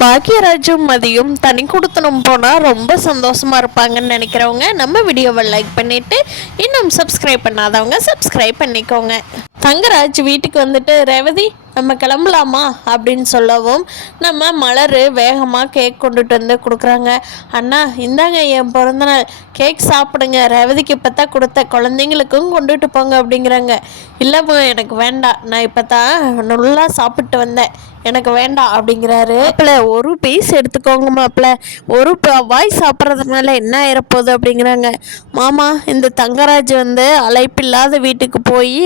பாக்யராஜும் மதியும் தனி கொடுத்தனும் போனால் ரொம்ப சந்தோஷமாக இருப்பாங்கன்னு நினைக்கிறவங்க நம்ம வீடியோவை லைக் பண்ணிவிட்டு இன்னும் சப்ஸ்கிரைப் பண்ணாதவங்க சப்ஸ்கிரைப் பண்ணிக்கோங்க. தங்கராஜ் வீட்டுக்கு வந்துட்டு ரேவதி நம்ம கிளம்பலாமா அப்படின்னு சொல்லவும் நம்ம மலர் வேகமாக கேக் கொண்டுட்டு வந்து கொடுக்குறாங்க. அண்ணா இந்தாங்க என் பிறந்தநாள் கேக் சாப்பிடுங்க, ரேவதிக்கு இப்போ தான் கொடுத்த குழந்தைங்களுக்கும் கொண்டுட்டு போங்க அப்படிங்கிறாங்க. இல்லைம்மா எனக்கு வேண்டாம், நான் இப்போ தான் நல்லா சாப்பிட்டு வந்தேன், எனக்கு வேண்டாம் அப்படிங்கிறாரு. மாப்பிள்ள ஒரு பீஸ் எடுத்துக்கோங்க மாப்பிள்ள, ஒரு வாய் சாப்பிட்றதுனால என்ன ஆயிரப்போகுது அப்படிங்கிறாங்க. மாமா இந்த தங்கராஜ் வந்து அழைப்பில்லாத வீட்டுக்கு போய்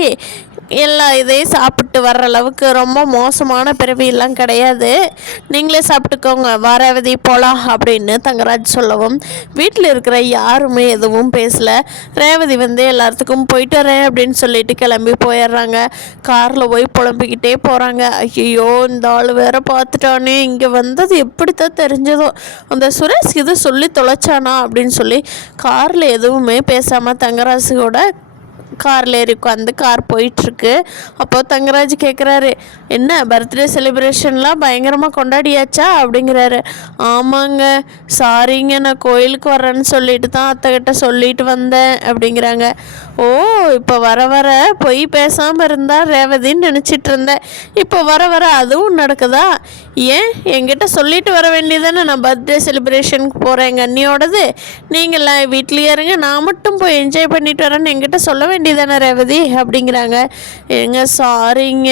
எல்லா இதையும் சாப்பிட்டு வர்ற அளவுக்கு ரொம்ப மோசமான பிறவியெல்லாம் கிடையாது, நீங்களே சாப்பிட்டுக்கோங்க, ரேவதி போகலாம் அப்படின்னு தங்கராஜ் சொல்லவும் வீட்டில் இருக்கிற யாருமே எதுவும் பேசலை. ரேவதி வந்து எல்லாத்துக்கும் போயிட்டு வரேன் அப்படின்னு சொல்லிட்டு கிளம்பி போயிடுறாங்க. காரில் போய் புலம்பிக்கிட்டே போகிறாங்க. ஐயோ இந்த ஆள் வேற பார்த்துட்டானே, இங்கே வந்தது எப்படித்தான் தெரிஞ்சதோ, அந்த சுரேஷ் இது சொல்லி தொலைச்சானா அப்படின்னு சொல்லி காரில் எதுவுமே பேசாமல் தங்கராஜோட காரில் ஏறி உட்காந்து கார் போயிட்டுருக்கு. அப்போது தங்கராஜ் கேட்குறாரு, என்ன பர்த்டே செலிப்ரேஷன்லாம் பயங்கரமாக கொண்டாடியாச்சா அப்படிங்கிறாரு. ஆமாங்க, சாரிங்க நான் கோயிலுக்கு வரேன்னு சொல்லிட்டு தான் அத்தைக்கிட்ட சொல்லிட்டு வந்தேன் அப்படிங்கிறாங்க. ஓ இப்போ வர வர பொய் பேசாமல் இருந்தால் ரேவதின்னு நினச்சிட்டு இருந்தேன், இப்போ வர வர அதுவும் நடக்குதா? ஏன் என்கிட்ட சொல்லிட்டு வர வேண்டியதானே, நான் பர்த்டே செலிப்ரேஷனுக்கு போகிறேன் எங்கள் அண்ணியோடது, நீங்களாம் வீட்லேயே இருங்க, நான் மட்டும் போய் என்ஜாய் பண்ணிட்டு வரேன்னு என்கிட்ட சொல்ல வேண்டியதானே ரேவதி அப்படிங்கிறாங்க. ஏங்க சாரிங்க,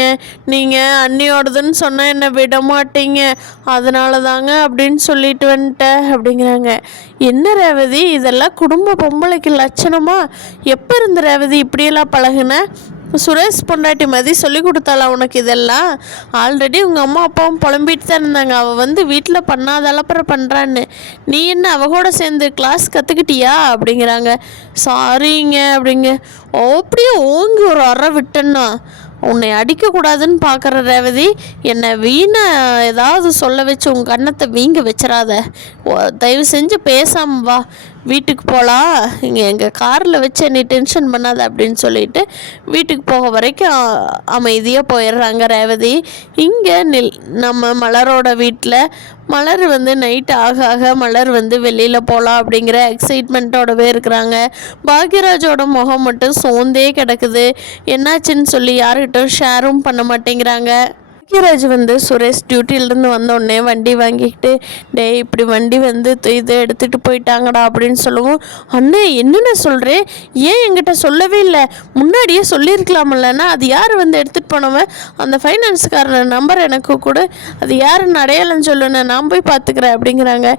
நீங்கள் அண்ணியோடதுன்னு சொன்னால் என்னை விட மாட்டீங்க, அதனால தாங்க அப்படின்னு சொல்லிட்டு வந்துட்டேன் அப்படிங்கிறாங்க. என்ன ரேவதி இதெல்லாம் குடும்ப பொம்பளைக்கு லட்சணமா? எப்போ இருந்த ரேவதி இப்படியெல்லாம் பழகுன? சுரேஷ் பொண்டாட்டி மதி சொல்லி கொடுத்தாளா உனக்கு இதெல்லாம்? ஆல்ரெடி உங்கள் அம்மா அப்பாவும் புலம்பிட்டு தான் இருந்தாங்க, அவள் வந்து வீட்டில் பண்ணாத அலப்பறை பண்ணுறான்னு, நீ என்ன அவ கூட சேர்ந்து கிளாஸ் கற்றுக்கிட்டியா அப்படிங்கிறாங்க. சாரிங்க அப்படிங்க. அப்படியே ஓங்கி ஒரு அறை விட்டேன்னா உன்னை அடிக்கக்கூடாதுன்னு பார்க்குற ரேவதி, என்னை வீணை ஏதாவது சொல்ல வச்சு உங்கள் கண்ணத்தை வீங்க வச்சிடாத, தயவு செஞ்சு பேசாமல் வா, வீட்டுக்கு போகலாம், இங்கே எங்கள் காரில் வச்சு நீ டென்ஷன் பண்ணாத அப்படின்னு சொல்லிட்டு வீட்டுக்கு போக வரைக்கும் அமைதியாக போயிடுறாங்க ரேவதி. இங்கே நம்ம மலரோட வீட்டில் மலர் வந்து நைட் ஆக ஆக மலர் வந்து வெளியில் போகலாம் அப்படிங்கிற எக்ஸைட்மெண்ட்டோடவே இருக்கிறாங்க. பாக்யராஜோட முகம் மட்டும் சோர்ந்தே கிடக்குது. என்னாச்சுன்னு சொல்லி யார்கிட்டும் ஷேரும் பண்ண மாட்டேங்கிறாங்க. பாக்யராஜ் வந்து சுரேஷ் டியூட்டியிலேருந்து வந்தோடனே வண்டி வாங்கிக்கிட்டு, டே இப்படி வண்டி வந்து இதை எடுத்துகிட்டு போயிட்டாங்கடா அப்படின்னு சொல்லவும், அண்ணே என்னென்ன சொல்கிறேன், ஏன் என்கிட்ட சொல்லவே இல்லை, முன்னாடியே சொல்லியிருக்கலாமில்லண்ணா, அது யார் வந்து எடுத்துகிட்டு போனவன், அந்த ஃபைனான்ஸுக்காரன் நம்பர் எனக்கு கூட, அது யாருன்னு அடையாளம் சொல்லுண்ணே, நான் போய் பார்த்துக்கிறேன் அப்படிங்கிறாங்க.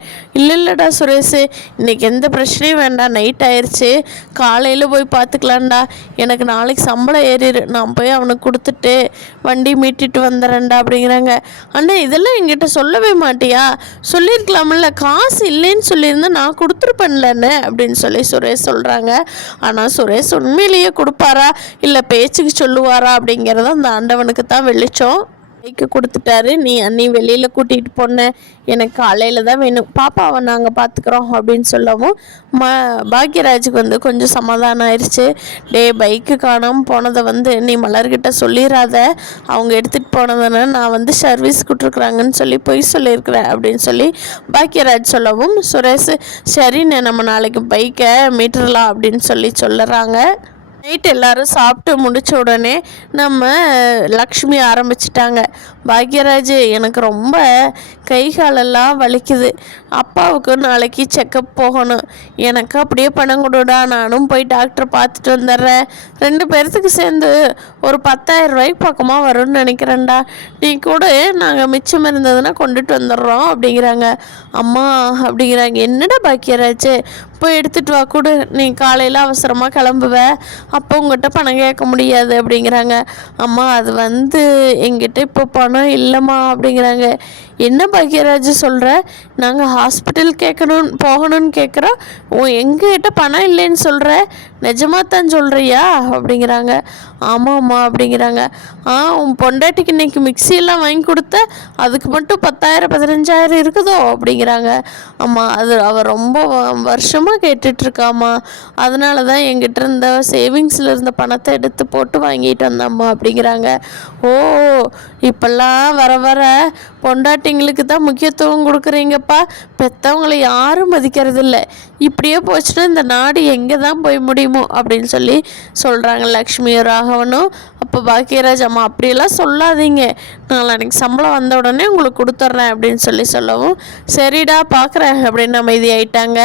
இல்லைடா சுரேஷ், இன்றைக்கி எந்த பிரச்சனையும் வேண்டாம், நைட் ஆயிடுச்சு, காலையில் போய் பார்த்துக்கலான்டா, எனக்கு நாளைக்கு சம்பளம் ஏறிடு, நான் போய் அவனுக்கு கொடுத்துட்டு வண்டி மீட்டிட்டு வந்துடுறேன் அப்படிங்கிறாங்க. அண்ணா இதெல்லாம் என்கிட்ட சொல்லவே மாட்டியா, சொல்லியிருக்கலாம்ல, காசு இல்லைன்னு சொல்லியிருந்தா நான் கொடுத்துருப்பேன்லன்னு அப்படின்னு சொல்லி சுரேஷ் சொல்கிறாங்க. ஆனால் சுரேஷ் உண்மையிலேயே கொடுப்பாரா இல்லை பேச்சுக்கு சொல்லுவாரா அப்படிங்கிறத அந்த ஆண்டவனுக்கு தான் வெளிச்சம். பைக்கு கொடுத்துட்டாரு, நீ வெளியில் கூட்டிகிட்டு போன, எனக்கு காலையில் தான் வேணும், பாப்பாவை நாங்கள் பார்த்துக்குறோம் அப்படின்னு சொல்லவும் பாக்யராஜுக்கு வந்து கொஞ்சம் சமாதானம் ஆயிடுச்சு. டே பைக்கு காணாமல் போனதை வந்து நீ மலர்கிட்ட சொல்லிடாத, அவங்க எடுத்துகிட்டு போனதுன்னு நான் வந்து சர்வீஸ் கொடுத்துருக்குறாங்கன்னு சொல்லி பொய் சொல்லியிருக்கிறேன் அப்படின்னு சொல்லி பாக்யராஜ் சொல்லவும் சுரேஷ் சரிண்ணே நம்ம நாளைக்கு பைக்கை மீட்டுறலாம் அப்படின்னு சொல்லி சொல்லுறாங்க. நைட் எல்லோரும் சாப்பிட்டு முடித்த உடனே நம்ம லக்ஷ்மி ஆரம்பிச்சிட்டாங்க. பாக்யராஜ் எனக்கு ரொம்ப கை காலெல்லாம் வலிக்குது, அப்பாவுக்கு நாளைக்கு செக்கப் போகணும், எனக்கு அப்படியே பணம் கொடுடா, நானும் போய் டாக்டரை பார்த்துட்டு வந்துடுறேன், 2 பேர்த்துக்கு சேர்ந்து ஒரு 10,000 ரூபாய்க்கு பக்கமாக வரும்னு நினைக்கிறேன்டா, நீ கூட நாங்கள் மிச்சம் இருந்ததுன்னா கொண்டுட்டு வந்துடுறோம் அப்படிங்கிறாங்க. அம்மா அப்படிங்கிறாங்க. என்னடா பாக்யராஜ் போய் எடுத்துகிட்டு வா கொடு, நீ காலையில் அவசரமாக கிளம்புவ, அப்போ உங்கள்கிட்ட பணம் கேட்க முடியாது அப்படிங்கிறாங்க. அம்மா அது வந்து எங்கிட்ட இப்போ பணம் இல்லைம்மா அப்படிங்கிறாங்க. என்ன பாக்யராஜ் சொல்கிற, நாங்கள் ஹாஸ்பிட்டல் போகணும்னு கேட்குறோம், எங்ககிட்ட பணம் இல்லைன்னு சொல்கிற, நிஜமாக தான் சொல்கிறியா அப்படிங்கிறாங்க. ஆமாம்மா அப்படிங்கிறாங்க. உன் பொண்டாட்டிக்கு இன்றைக்கி மிக்சியெல்லாம் வாங்கி கொடுத்த, அதுக்கு மட்டும் 10,000 15,000 இருக்குதோ அப்படிங்கிறாங்க. அம்மா அது அவள் ரொம்ப வருஷமாக கேட்டுட்ருக்காம்மா, அதனால தான் எங்கிட்ட இருந்த சேவிங்ஸில் இருந்த பணத்தை எடுத்து போட்டு வாங்கிட்டு வந்தம்மா அப்படிங்கிறாங்க. ஓ இப்போல்லாம் வர வர பொண்டாட்டி பிள்ளைங்களுக்கு தான் முக்கியத்துவம் கொடுக்குறீங்கப்பா, பெற்றவங்களை யாரும் மதிக்கிறதில்ல. இப்படியே போச்சுன்னா இந்த நாடு எங்கே தான் போய் முடியுமோ அப்படின்னு சொல்லி சொல்கிறாங்க லக்ஷ்மியும் ராகவனும். அப்போ பாக்கியராஜ், அம்மா அப்படியெல்லாம் சொல்லாதீங்க, நான் அன்றைக்கி சம்பளம் வந்த உடனே உங்களுக்கு கொடுத்துட்றேன் அப்படின்னு சொல்லவும், சரிடா பார்க்குறேன் அப்படின்னு அமைதியாயிட்டாங்க.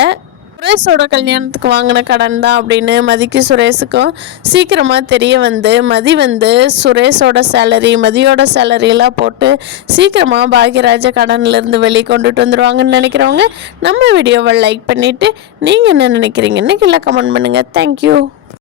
சுரேஷோட கல்யாணத்துக்கு வாங்கின கடன் தான் அப்படின்னு மதிக்கு சுரேஷுக்கும் சீக்கிரமாக தெரிய வந்து சுரேஷோட சேலரி மதியோட சேலரியெல்லாம் போட்டு சீக்கிரமாக பாக்யராஜ கடன்லேருந்து வெளியே கொண்டுட்டு வந்துடுவாங்கன்னு நினைக்கிறவங்க நம்ம வீடியோவை லைக் பண்ணிவிட்டு நீங்கள் என்ன நினைக்கிறீங்கன்னு கீழே கமெண்ட் பண்ணுங்கள். தேங்க்யூ.